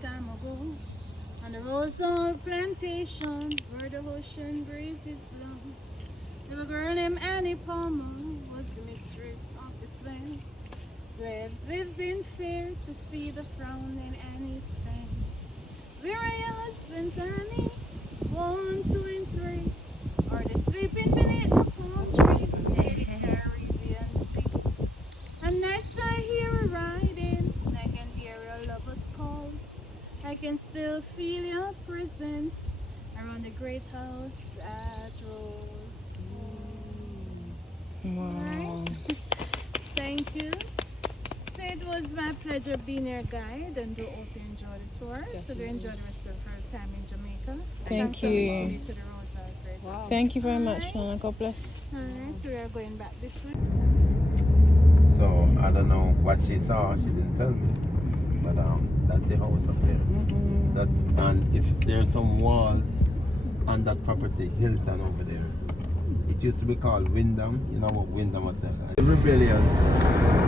time ago. On the rose plantation where the ocean breezes blow. Little girl named Annie Palmer was the mistress of the slaves. Slaves lives in fear to see the frown in Annie's face. Where are your husbands, Annie? 1, 2, and 3. Are they sleeping beneath the palm trees near the Caribbean Sea? And nights I hear her riding, and I can hear her lovers call. I can still feel your presence around the great house at Rose. Wow. Right? Thank you. So it was my pleasure being your guide, and do hope you enjoy the tour. So do enjoy the rest of your time in Jamaica. Thank Thanks you. to the Rose Great House. Thank you very much, Alright. Shauna. God bless. Alright, so we are going back this week. So I don't know what she saw. She didn't tell me. But that's the house up there. That, and if there's some walls on that property, Hilton over there. It used to be called Wyndham. You know what Wyndham Hotel. The rebellion.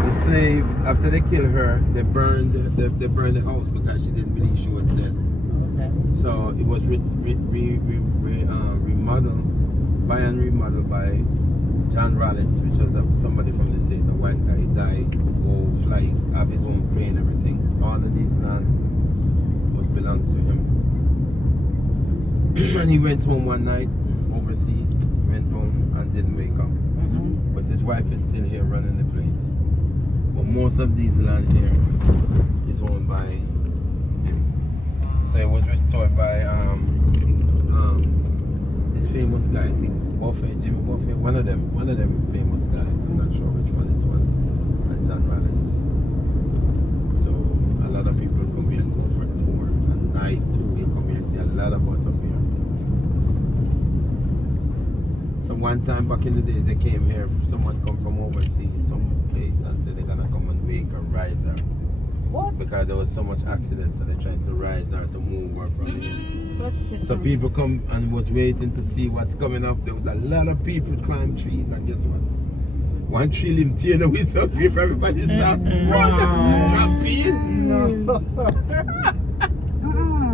The slave, after they killed her, they burned the house because she didn't believe she was dead. Okay. So it was remodeled by John Rollins, which was somebody from the state. A white guy. He died, go fly, have his own plane, everything. All of these land was belonged to him. And he went home one night overseas, went home and didn't wake up. But his wife is still here running the place. But most of these land here is owned by him. So it was restored by this famous guy, I think Buffett, Jimmy Buffett, one of them famous guy. I'm not sure which one it was. And John Rollins. So a lot of people come here and go for a tour. At night too, you come here and see a lot of us up here. So one time back in the days they came here, someone come from overseas, some place, and said they're gonna come and wake her, rise her. What? Because there was so much accidents, so they're trying to rise her, to move her from here. So people come and was waiting to see what's coming up. There was a lot of people climb trees, and guess what? One tree limb tear away some people, everybody start jumping.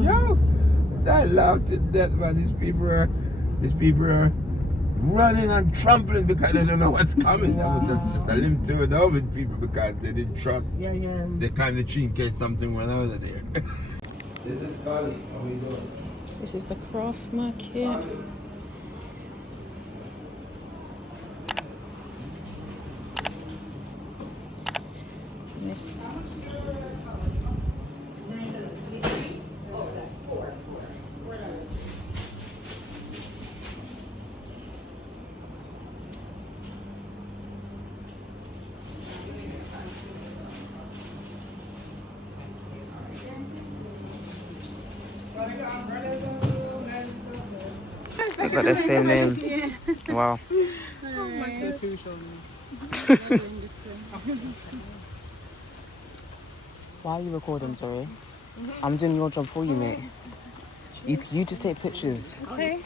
Yo, I laughed at that, man. These people are running and trampling because they don't know what's coming. That was just a limb tear down with people because they didn't trust. Yeah. They climbed the tree in case something went out of there. This is Scully. How we doing? This is the craft market. Yes. They got the same name. Wow. Why are you recording, sorry? I'm doing your job for you, mate. You just take pictures. Okay.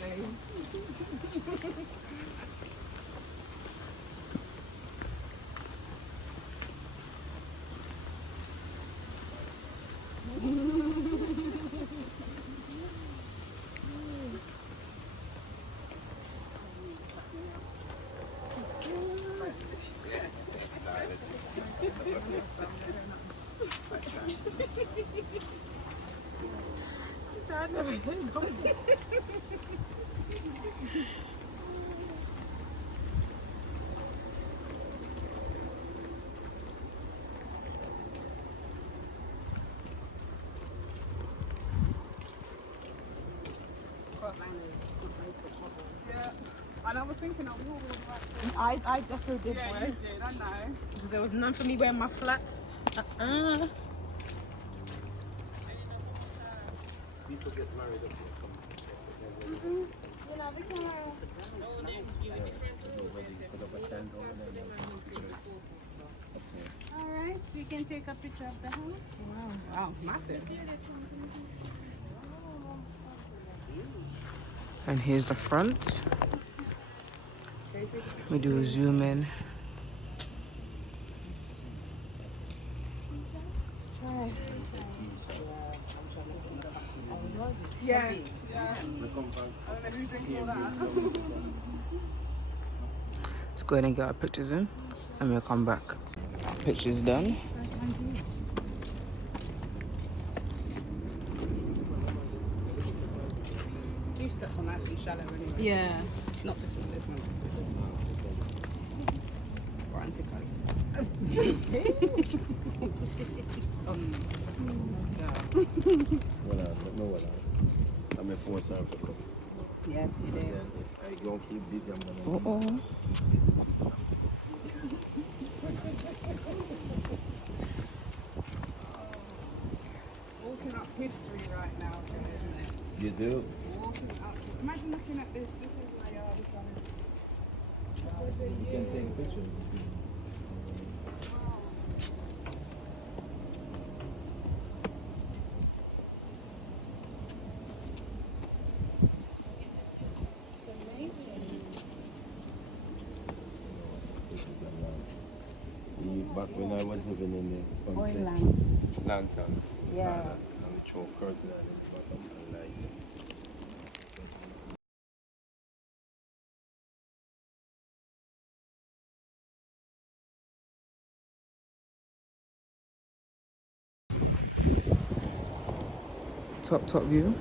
Yeah. And I was thinking of all the I definitely did. Yeah, you did, I know. Because there was none for me wearing my flats. People get married up Alright, so you can take a picture of the house. Wow, massive. And here's the front. We do a zoom in. Yeah. Yeah. Let's go ahead and get our pictures in and we'll come back. Pictures done. These steps are nice and shallow anyway. Yeah. Not this one, this one. Or anti-cars. I'm a phone sign for come. Yes, you And did. then if I don't keep busy, I'm gonna Uh-oh. Walking up history right now. Isn't it? You do? Walking up. Imagine looking at this. This is my yard. You can take pictures. Back when I was living in the country, lantern. Yeah. And we throw cursing at the bottom and light it. Top view.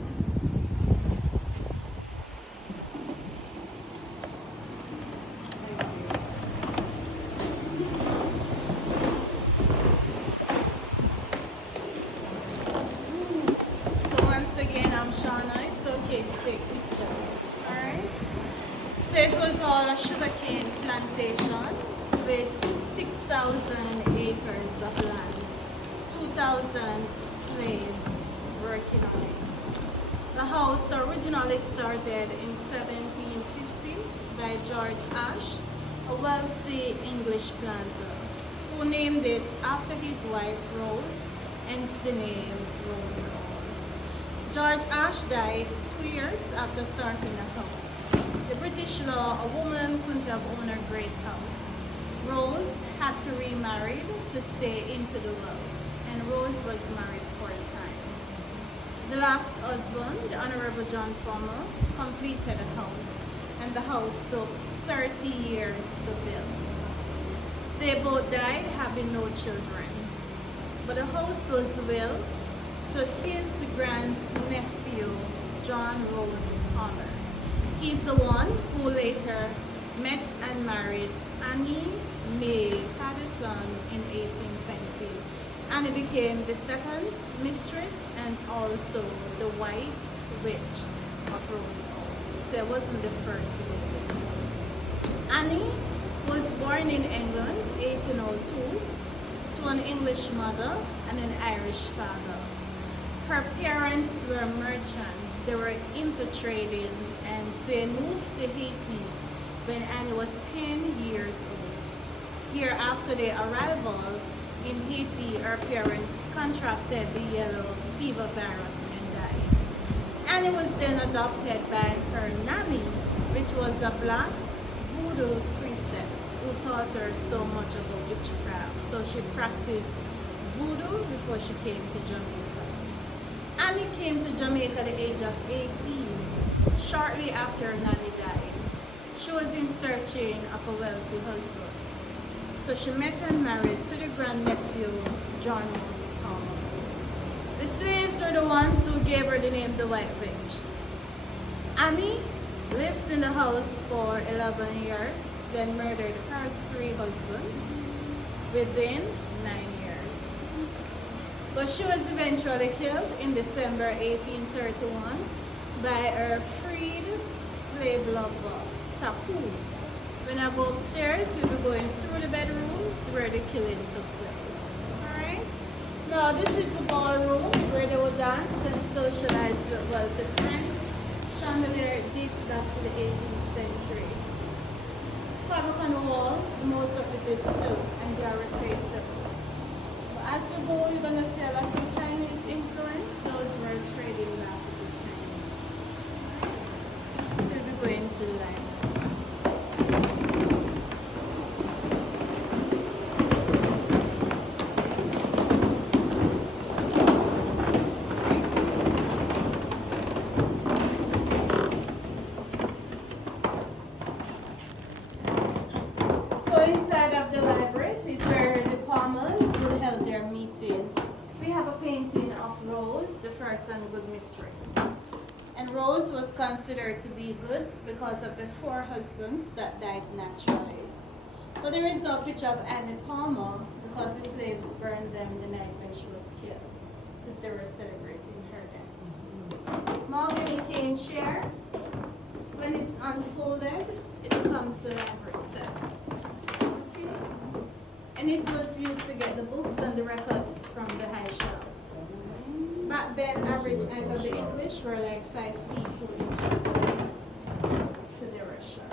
So once again, I'm Shauna. It's okay to take pictures. Alright? So it was all a sugarcane plantation with 6,000 acres of land, 2,000 slaves working on it. The house originally started in 1750 by George Ash, a wealthy English planter, who named it after his wife Rose, hence the name Rose Hall. George Ash died 2 years after starting the house. The British law, a woman couldn't have owned a great house. Rose had to remarry to stay into the wealth, and Rose was married 4 times. The last husband, the Honorable John Palmer, completed the house, and the house took 30 years to build. They both died having no children, but the house was willed to his grand-nephew, John Rose Palmer. He's the one who later met and married Annie Mae Patterson in 1820. Annie became the second mistress and also the White Witch of Rose Hall. So it wasn't the first lady. Annie was born in England 1802 to an English mother and an Irish father. Her parents were merchants. They were into trading, and they moved to Haiti when Annie was 10 years old. Here, after their arrival in Haiti, her parents contracted the yellow fever virus and died. Annie was then adopted by her nanny, which was a black voodoo priestess who taught her so much about witchcraft. So she practiced voodoo before she came to Jamaica. Annie came to Jamaica at the age of 18, shortly after her nanny died. She was in searching of a wealthy husband. So she met and married to the grandnephew, John Rose Palmer. The slaves were the ones who gave her the name the White Witch. Annie lives in the house for 11 years, then murdered her 3 husbands within 9 years. But she was eventually killed in December 1831 by her freed slave lover, Taku. When I go upstairs, we'll be going through the bedrooms where the killing took place. Alright? Now this is the ballroom where they would dance and socialize with wealthy friends. Chandelier dates back to the 18th century. Fabric on the walls, most of it is silk and they are replaceable. But as you go, you're going to see a lot of Chinese influence. Those were trading back with the Chinese. Alright? So we'll be going to line. painting of Rose, the first and good mistress. And Rose was considered to be good because of the 4 husbands that died naturally. But there is no picture of Annie Palmer because the slaves burned them the night when she was killed, because they were celebrating her death. Mahogany cane chair, when it's unfolded, it becomes a library step. Okay. And it was used to get the books and the records from the high shelf. Back then, average height of the English were like 5 feet 2 inches. So they were short.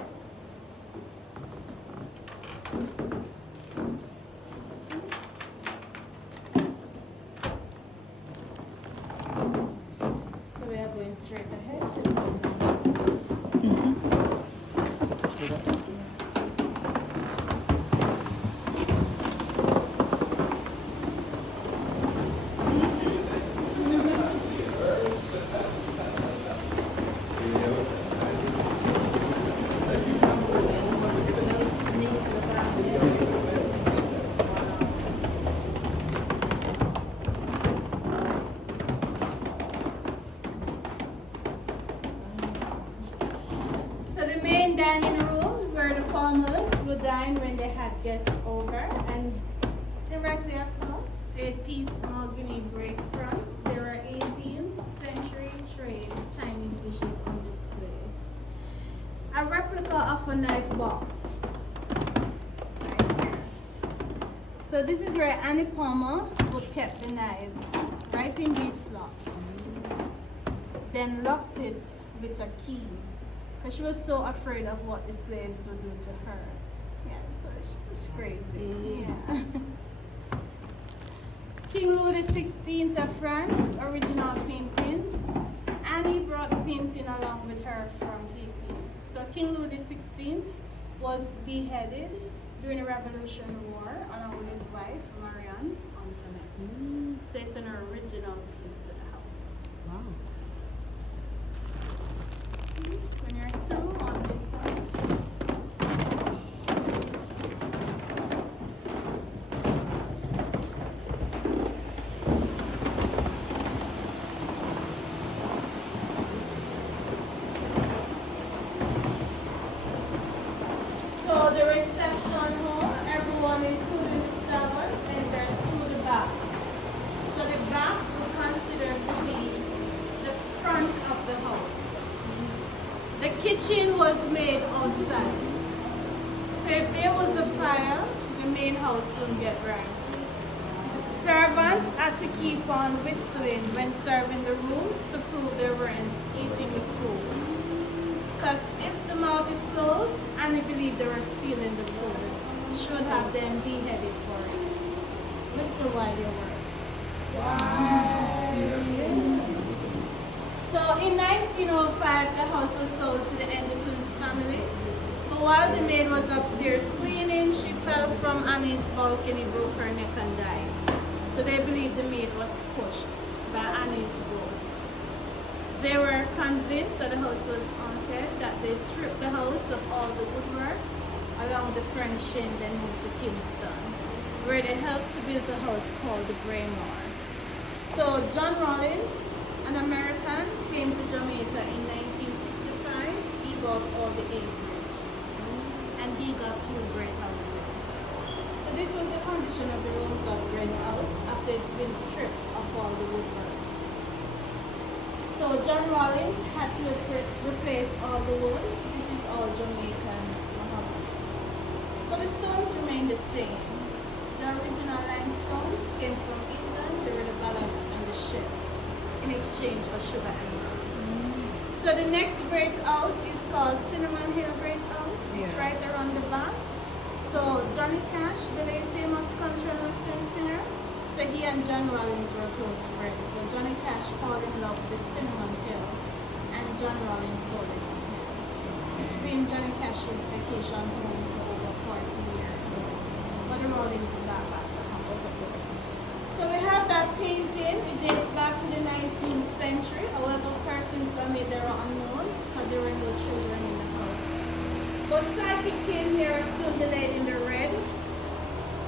So we are going straight ahead to the dining room where the Palmers would dine when they had guests over, and directly across, 8-piece mahogany break front. There are 18th century trade Chinese dishes on display. A replica of a knife box. Right here. So this is where Annie Palmer would keep the knives, right in this slot. Then locked it with a key, because she was so afraid of what the slaves would do to her. Yeah, so she was crazy. Yeah. King Louis XVI of France, original painting. Annie brought the painting along with her from Haiti. So King Louis XVI was beheaded during the Revolutionary War along with his wife, Marianne Antoinette. So it's an original piece to the house. Wow. When you're through on this side. So the reception hall, everyone including the servants entered through the back. So the back we consider to be the front of the house. The kitchen was made outside. So if there was a fire, the main house wouldn't get burnt. Servants had to keep on whistling when serving the rooms to prove they weren't eating the food. Because if the mouth is closed and they believed they were stealing the food, she would have them beheaded for it. Whistle while you work. So in 1905, the house was sold to the Anderson's family. But while the maid was upstairs cleaning, she fell from Annie's balcony, broke her neck and died. So they believed the maid was pushed by Annie's ghost. They were convinced that the house was haunted, that they stripped the house of all the woodwork along the French and then moved to Kingston, where they helped to build a house called the Braemar. So John Rollins, an American, came to Jamaica in 1965. He bought all the acreage, and he got 2 great houses. So this was the condition of the ruins of Great House after it's been stripped of all the woodwork. So John Rollins had to replace all the wood. This is all Jamaican mahogany. But the stones remain the same. The original limestones came from England. They were the ballast on the ship in exchange for sugar and rum. So the next great house is called Cinnamon Hill Great House. It's right around the back. So Johnny Cash, the late famous country and western singer, so he and John Rollins were close friends. So Johnny Cash fell in love with the Cinnamon Hill, and John Rollins sold it to him. It's been Johnny Cash's vacation home for over 40 years. But the Rollins back at the house. So we have that painting. It dates back to the 19th century. However, persons on it, they were unknown because there were no children in the house. But Psychic came here as soon the lady in the red.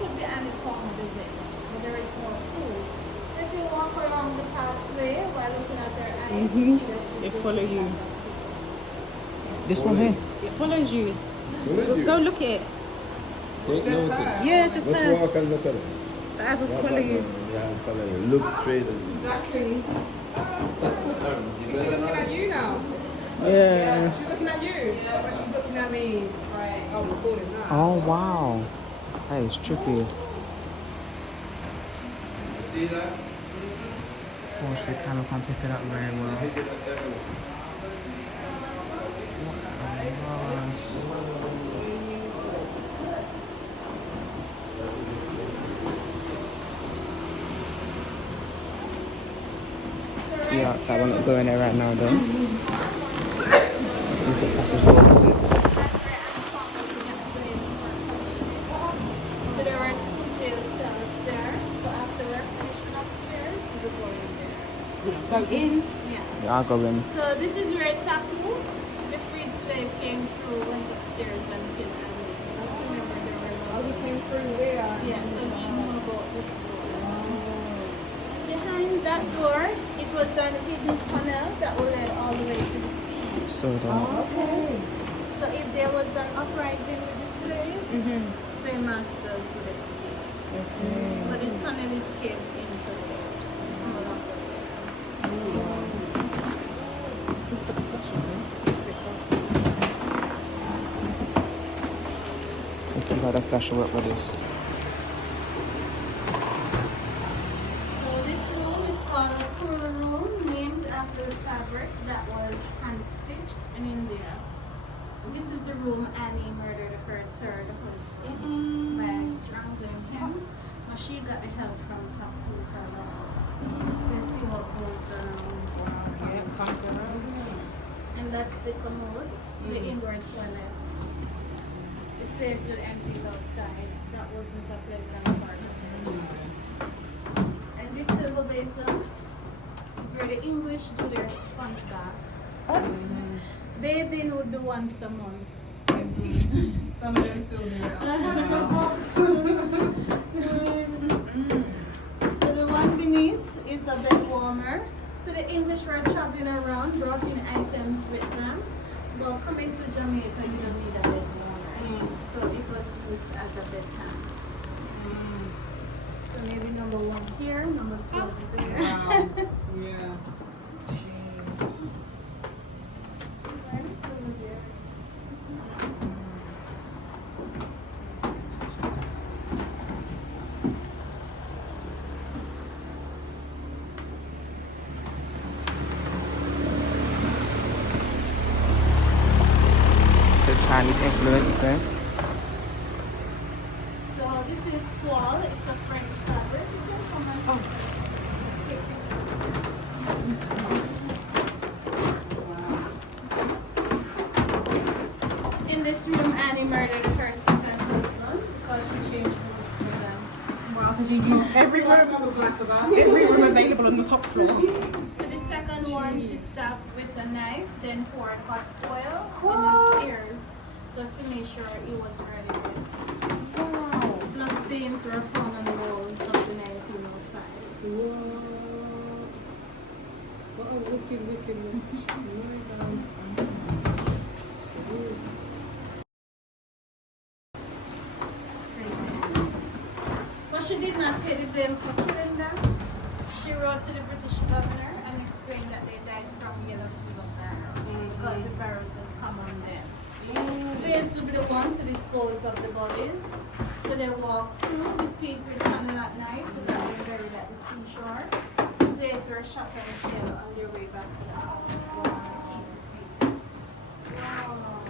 Could be Annie Palmer the witch, but there is no proof. If you walk along the pathway while looking at her eyes, you see that she's They looking follow at you. that. This one here. It follows you. Follows you. Go look at it. Take notice. Yeah, just Let's her. walk and look at it. The eyes will follow you. Yeah, follow you. Look straight at you. Exactly. Is she looking at you now? Yeah. She's looking at you, but she's looking at me. Right. I'm recording now. Oh wow, that is trippy. See that? Oh, the camera can't pick it up very well. Pick it up everywhere. Nice. Yeah, outside, we're not going there right now though. See what passes door this is. That's where Annie Palmer would have slaves were punished. So there were 2 jail cells there. So after we're finished with upstairs, we would go in there. Go in. Yeah. Yeah, I'll go in. So this is where Taku, the freed slave, came through, went upstairs and killed Annie. Let's remember there were no Oh, he doors. came through there. Yeah, so she knew about this door. Behind that door, it was an hidden tunnel that would lead all the way to the sea. So done. Okay. So if there was an uprising with the slave, slave masters would escape. But the tunnel escaped into the small upper there. He's got the flash on him. It's a bit dark. Let's see how the flash will work with this. So this room is called a cruel room, named after the fabric that was hand-stitched in India. This is the room Annie murdered her third husband by strangling him. But she got the help from Tapu, her lover. So you see what goes Yeah, comes around. And that's the commode, the inward toilets. The slaves were emptied outside. That wasn't a pleasant part of it. And this silver basin is where the English do their sponge baths. Bathing would do once a month. Some of them still do that. So the one beneath is a bed warmer. So the English were traveling around, brought in items with them. But coming to Jamaica, you don't need a bed warmer. So it was used as a bed hand. So maybe number 1 here, number 2 over there. Wow. Yeah. Jeez. Right, it's over there. So Chinese influence there. So this is toile. It's a French fabric. You can come and take pictures. In this room, Annie murdered her second husband because she changed rooms with them. Wow, so she used every room, That was nice about every room available on the top floor. So the second one, she stabbed with a knife, then poured hot oil in his ears just to make sure he was ready. Wow. Plus stains were found on the walls of the 1905. Whoa. What a wicked, wicked witch. Oh my God. Jeez. Crazy. But she did not take the blame for killing them. She wrote to the British governor and explained that they died from yellow fever virus because the virus was common then. Slaves would be the ones to dispose of the bodies. So they walked through the secret tunnel at night to get them buried at the seashore. Slaves were shot and killed on their way back to the house to keep the secret. Wow.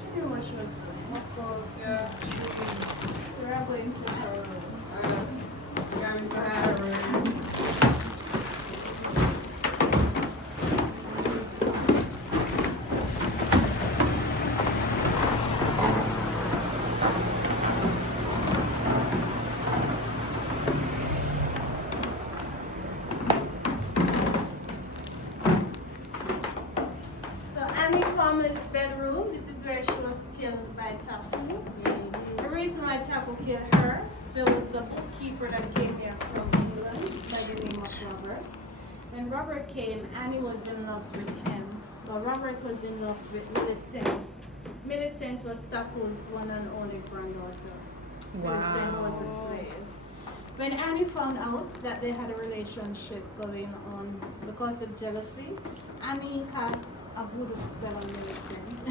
She knew what she was doing. Of course, yeah. So we're going to her room. Going to her room. So Annie Palmer's bedroom, this is where she was killed by Tapu. The reason why Tapu killed her, there was a bookkeeper that came here from England by the name of Robert. When Robert came, Annie was in love with him, but Robert was in love with Millicent. Millicent was Taco's one and only granddaughter. Millicent was a slave. When Annie found out that they had a relationship going on because of jealousy, Annie cast a voodoo spell on Millicent.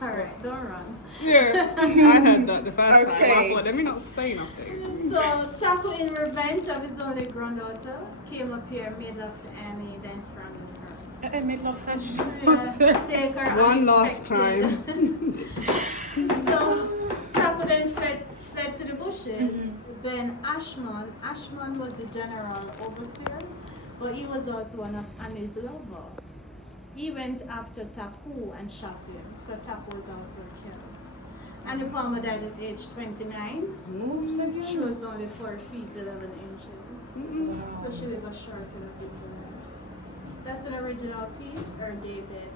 Alright, don't run. Yeah, I heard that the first time. Okay. I thought, let me not say nothing. So Taco, in revenge of his only granddaughter, came up here, made love to Annie, then strangled her. Made love first. Yeah, take her One last unexpected. So Taco then fled to the bushes. Then Ashman was the general overseer, but he was also one of Annie's lover. He went after Taku and shot him, so Taku was also killed. Annie Palmer died at age 29. She was only 4 feet 11 inches, so she lived a short and peaceful life. That's an original piece, or David.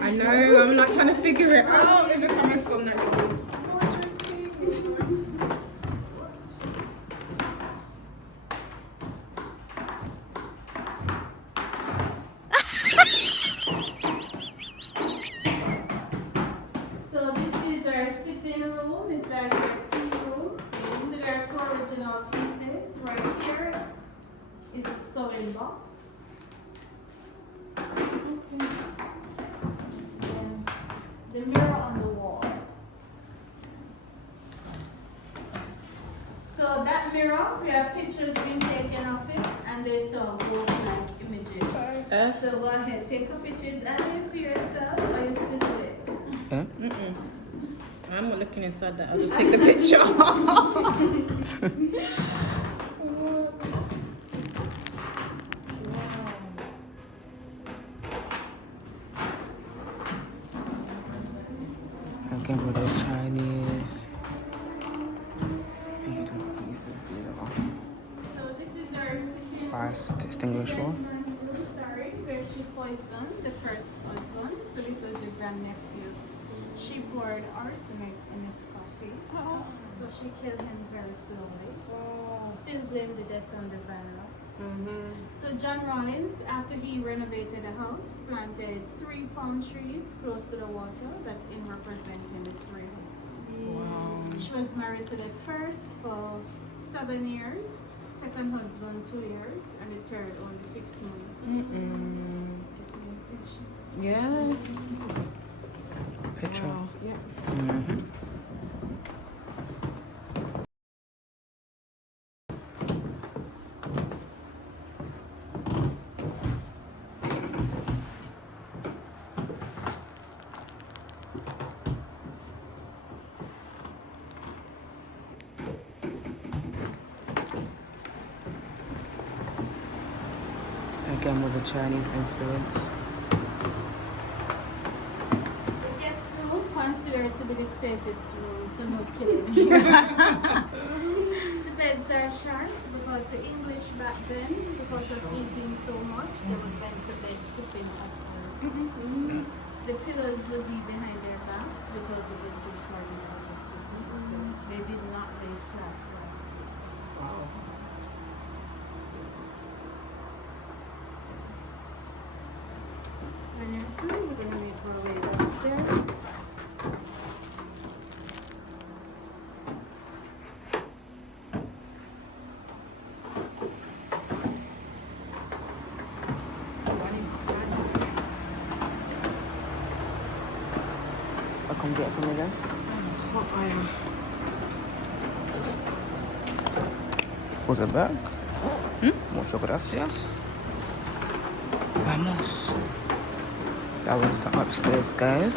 I know, I'm not trying to figure it out. Where's it coming from now? So this is our sitting room. It's like our tea room. So there are 2 original pieces. Right here is a sewing box. And the mirror on the wall. So that mirror, we have pictures being taken of it, and they saw ghost-like images. So go ahead, take your pictures, and you see yourself, or you sit with it. I'm not looking inside that. I'll just take the picture. Again with the Chinese beautiful pieces. These So this is our sitting are distinguishable. gentleman's room, sorry, where she poisoned the first husband. So this was your grandnephew. She poured arsenic in his coffee. So she killed him very slowly. Still blamed the death on the virus. So John Rollins, after he renovated the house, planted 3 palm trees close to the water that in representing the 3 husbands. She was married to the first for 7 years, second husband 2 years, and the third only 6 months. Getting impatient. Yeah. Picture. Yeah. Again with the Chinese influence. The guest room considered to be the safest room, so no killing. The beds are sharp because the English back then, because of eating so much, they would went to bed sitting upward. The pillows would be behind their backs because it was before the digestive system. They did not lay flat or asleep. So when you're through, we're going to make our way downstairs. I'll come get it from me then. Was it back? Muchas gracias. Vamos. That was the upstairs, guys.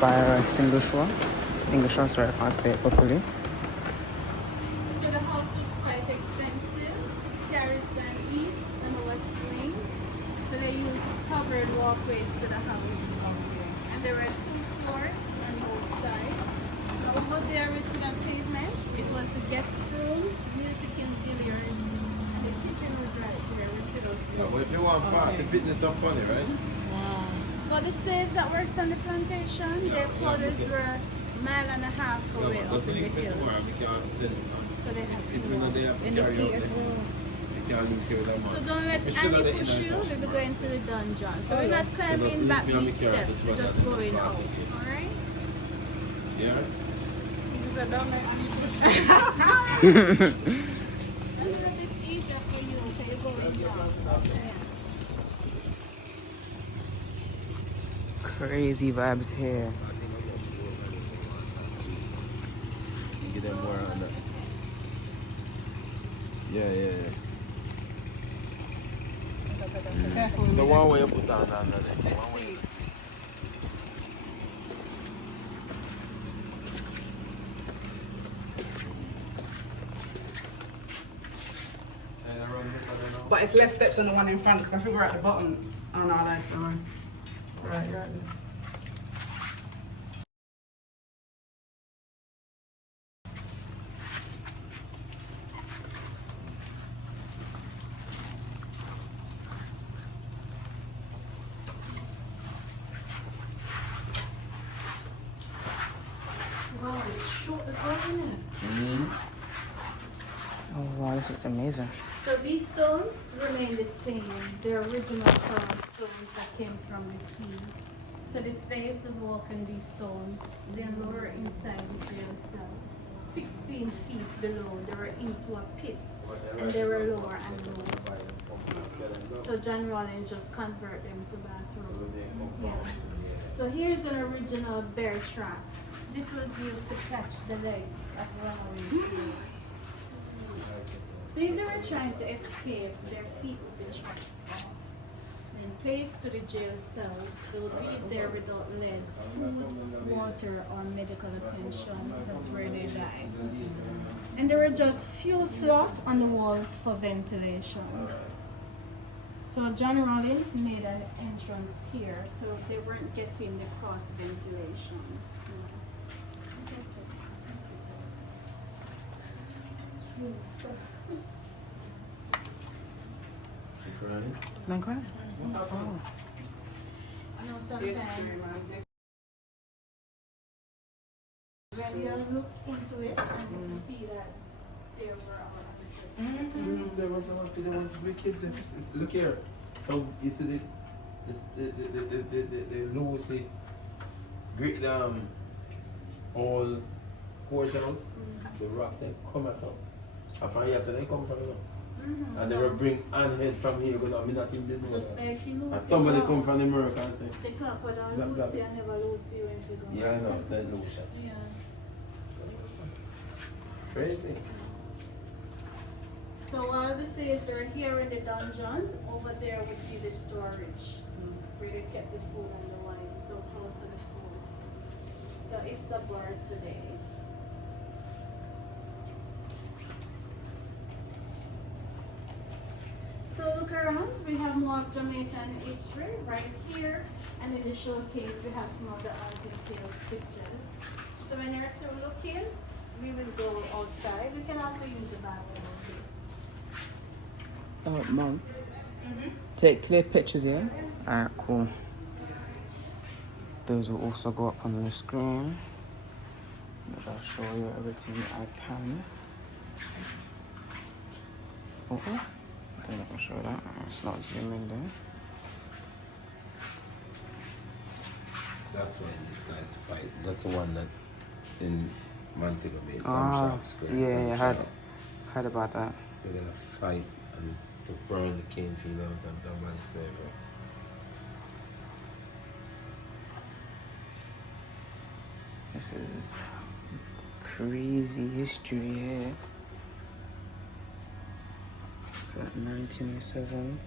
fire extinguisher. Extinguisher, sorry, I can't say it properly. So the house was quite expensive. Carries an east and a west wing. So they used covered walkways to the house. And there were 2 floors on both sides. So over there we see that pavement. It was a guest room, music and billiard. And the kitchen was right there. We see those Well, if you want fast, the fitness up funny, right? For the slaves that works on the plantation, their quarters were a mile and a half away up in the hills. So they have to walk. In the heat as well. So don't let Annie push you, we'll be going to the dungeon. So we're not climbing back these steps, we're just going out. Alright? Yeah? A little bit easier for you, okay? You're going down. Yeah. Crazy vibes here. Get them more on that. Yeah. The one way you put down there. One way. But it's less steps than the one in front because I think we're at the bottom. Oh no, that's not right. Right, you're right there. Wow, it's short as well, isn't it? Oh wow, this is amazing. So these stones remain the same. They're original stones that came from the sea. So the slaves would walk on these stones, then lower inside the jail cells. 16 feet below, they were into a pit, and they were lower and lower. So John Rollins just convert them to bathrooms. Yeah. So here's an original bear trap. This was used to catch the legs of runaway slaves. So if they were trying to escape, their feet would be trapped and placed to the jail cells. They would be there without lead, food, water, or medical attention. That's where they died. And there were just few slots on the walls for ventilation. So John Rollins made an entrance here, so they weren't getting the cross ventilation. It's okay. It's okay. Am I crying? I know sometimes when you look into it and to see that there were all of this. There was wicked. Look here. So you see the Lucy great all courthouse, the rocks and come as up. I find yesterday come from and they will bring handhead from here, but I'm not in the know. Just like Lucy. And somebody come from America and say, the clock went on Lucy and never Lucy went to go. yeah, I know, it's St. Lucia. Yeah. It's crazy. So while the slaves are here in the dungeons, over there would be the storage where they kept the food and the wine, so close to the food. So it's the bar today. So look around, we have more of Jamaican history right here, and in the showcase we have some of the Auntie Tales pictures. So when you're through looking, we will go outside. We can also use the bathroom like this. Mom. Take clear pictures, yeah? Alright, cool. Those will also go up on the screen. And I'll show you everything I can. Oh. I'm not gonna show that. It's not zooming there. That's why these guys fight. That's the one that in Montego Bay. Yeah, I heard about that. They're gonna fight and to burn the cane field out and double slavery. This is crazy history here. 1907.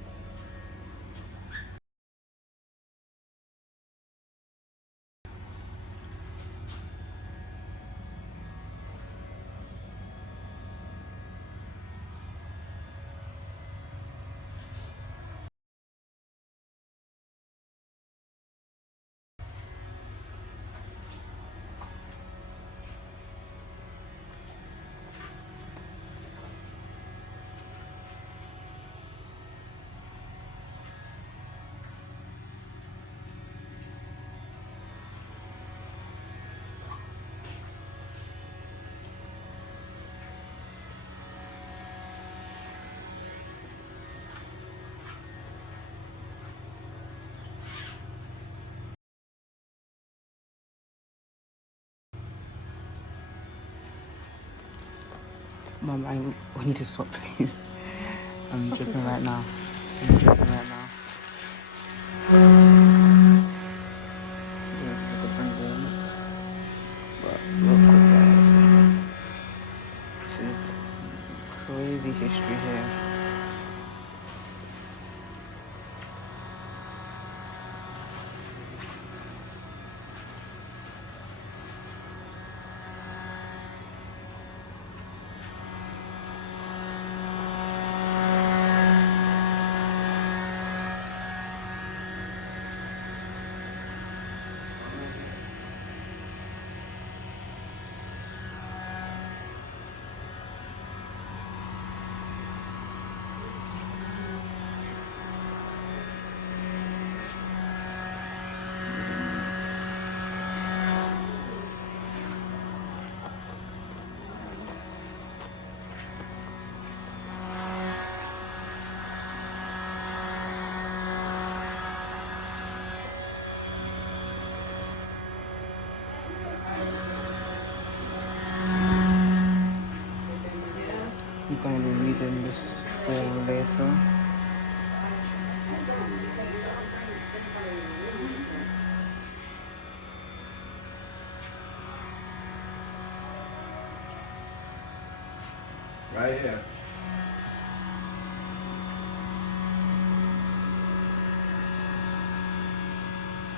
Mum, we need to swap, please. I'm dripping right now. I'm dripping right now. This is a good angle, isn't it? But real quick, guys. This is crazy history here. I'm going to be reading this later. Right here.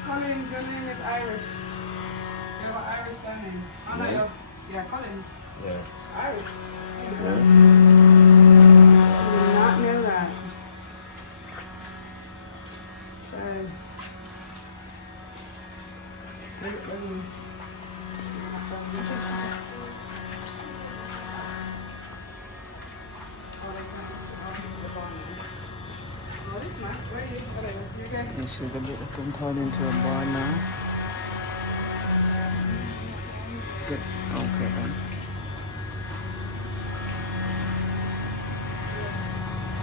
Collins, your name is Irish. You have an Irish surname. Yeah. Yeah, Collins. Yeah. Irish. Yeah. I did not know that. So, let me. Oh, this much. Where are you? You go. And she's going to turn into a bar now. Good. Okay, then.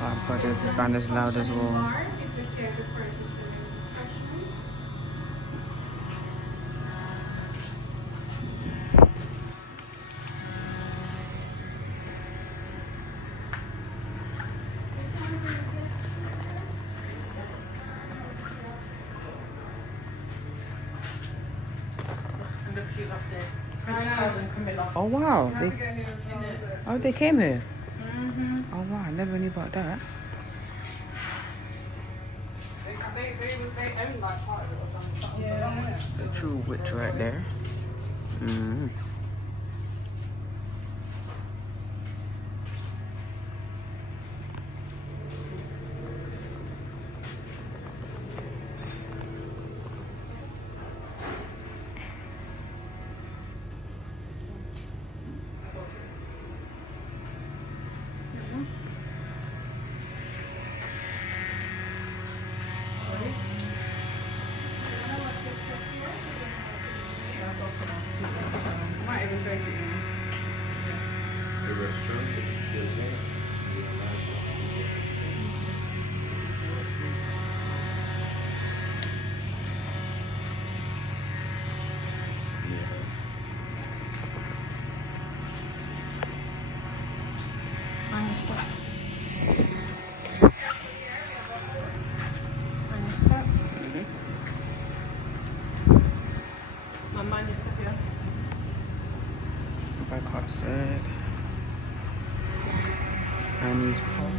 I'll put it fan as loud as well. Oh wow, they came here. Oh wow, I never knew about that. They own like part of it or something. Yeah. The true witch right there. Mm-hmm. Might even take it in. The restaurant is still there. My mind is stuck here. Back outside. Annie's pop.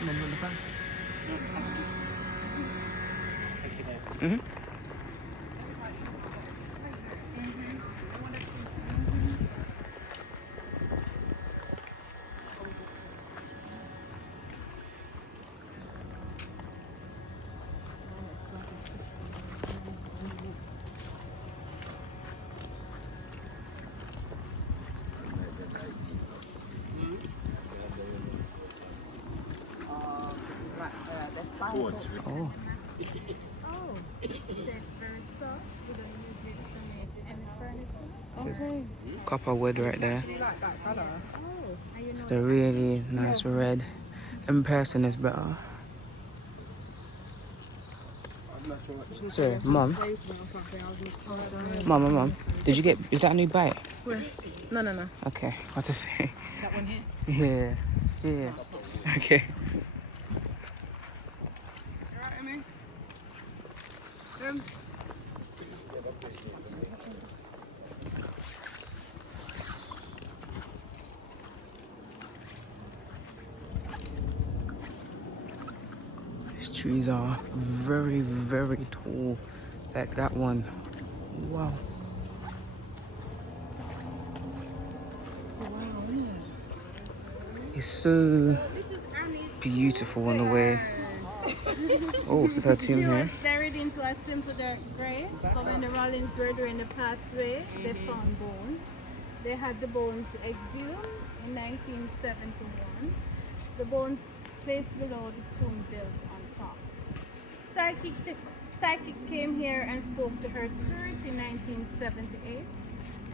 Remember the fan? Mm-hmm. Porch. Oh. Oh, so it's very soft. We don't use it to make copper wood right there. You like that colour? It's the really nice red. In person is better. Sorry, Mum. Mum. Did you get? Is that a new bike? Where? No. Okay, what to say? That one here? Yeah. Okay. Alright, Emmy? These trees are very, very tall. Like that one. Wow. It's so beautiful on the way. Oh, it's her tomb She here. was buried into a simple dirt grave, but when the Rollins were doing the pathway, they found bones. They had the bones exhumed in 1971. The bones placed below the tomb built on top. Psychic came here and spoke to her spirit in 1978,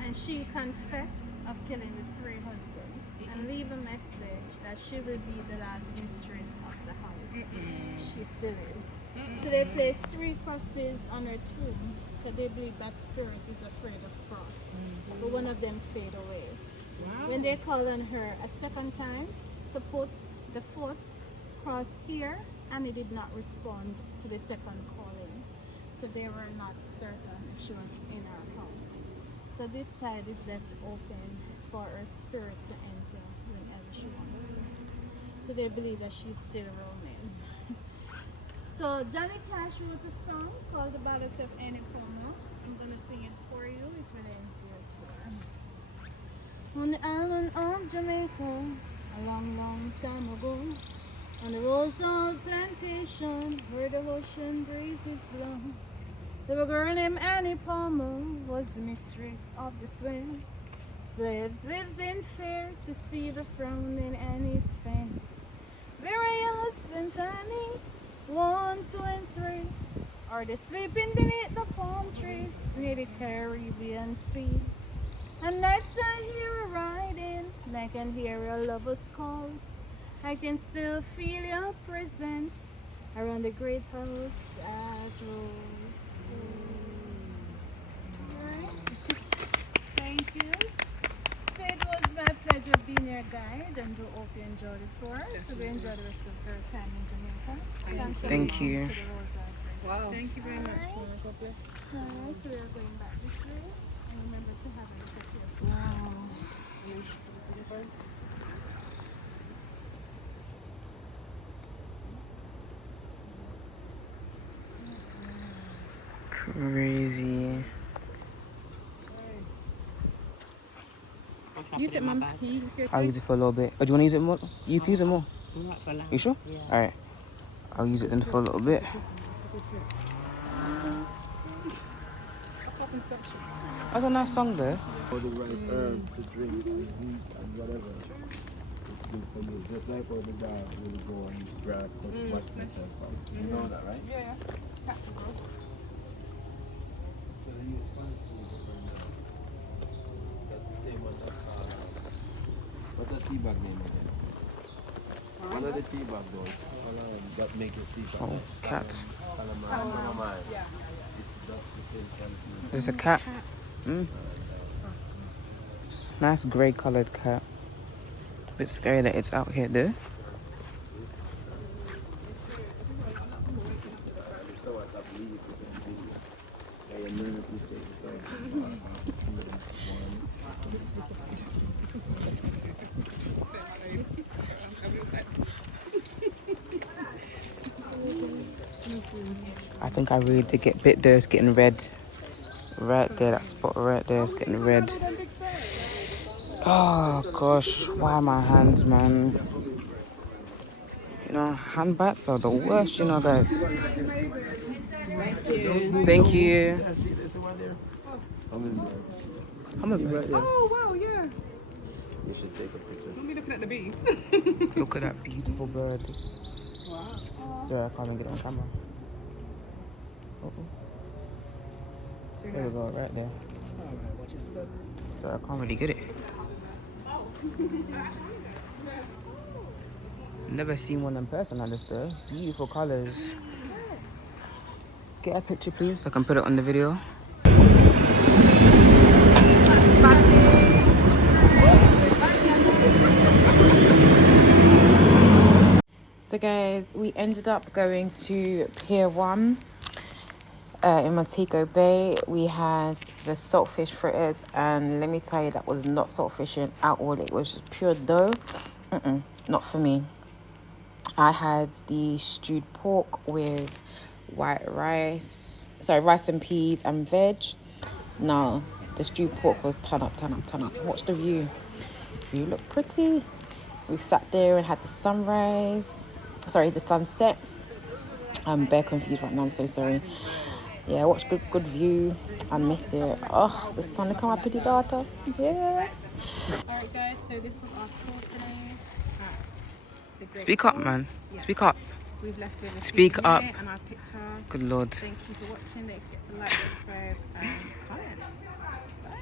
and she confessed of killing the 3 husbands and leave a message that she will be the last mistress of the house. She still is. So they placed 3 crosses on her tomb because they believe that spirit is afraid of cross. But one of them fade away. When they called on her a second time to put the 4th cross here, Annie did not respond to the second calling. So they were not certain if she was in her account. So this side is left open for her spirit to enter whenever she wants to. So they believe that she's still roaming. So Johnny Cash wrote a song called The Ballad of Annie Palmer. I'm going to sing it for you. It will answer it. On the island of Jamaica, a long, long time ago, on the Rosal plantation where the ocean breezes blow, there was a girl named Annie Palmer, was the mistress of the slaves. Slaves lives in fear to see the frown in Annie's face. Very husbands, Annie, 1, 2, and 3, are they sleeping beneath the palm trees near the Caribbean Sea? And nights I hear her riding, and I can hear her lovers called. I can still feel your presence around the great house at Rose. Alright. Thank you. So it was my pleasure being your guide, and we hope you enjoy the tour. So we enjoy the rest of your time in Jamaica. Thank you. To the Rosal Bridge. Wow. Thank you very much. Alright. God bless. Alright, so we're going back this way. And remember to have a look at your Crazy. Use it, Mum. I'll use it for a little bit. Oh, do you want to use it more? You can use it more. Not for long. You sure? Yeah. Alright. I'll use it then for a little bit. That's a nice song though. For the right herbs to drink and eat and whatever. It's good for you. Just like how the dog will go on the grass and wash themselves out. You know that, right? Yeah. That's the same one that's what's the tea bag name again? One of the tea bag those that make you see. Oh, cat. Calamine. Yeah. That's the same kind of Is this a cat? It's a nice grey coloured cat. A bit scary that it's out here though. so as I believe you can do. I am learning to take this out. I think I really did get bit there. It's getting red. Right there, that spot right there is getting red. Oh gosh, why my hands, man? You know, hand bites are the worst, you know, guys. Thank you. I'm a bird. Oh, wow, yeah. You should take a picture. Let me looking at the bee. Look at that beautiful bird. Sorry, I can't even get it on camera. Uh-oh. There we go, right there. so I can't really get it. Never seen one in person like this though. Beautiful colours. Get a picture please so I can put it on the video. So guys, we ended up going to Pier 1 in Montego Bay. We had the saltfish fritters, and let me tell you, that was not saltfishing at all. It was just pure dough. Not for me. I had the stewed pork with white rice, rice and peas and veg. No, the stewed pork was turn up. Watch the view. View looked pretty. We sat there and had the the sunset. I'm bare confused right now, I'm so sorry. Yeah, watch good view. I missed it. Oh, the sun, look at my pretty daughter. Yeah. Alright guys, so this was our tour today at the Great Speak up, Hall. man. Yeah. Speak up. We've left here with Speak up. and our picture. Good Lord. Thank you for watching. Don't forget to like, subscribe and comment. Bye.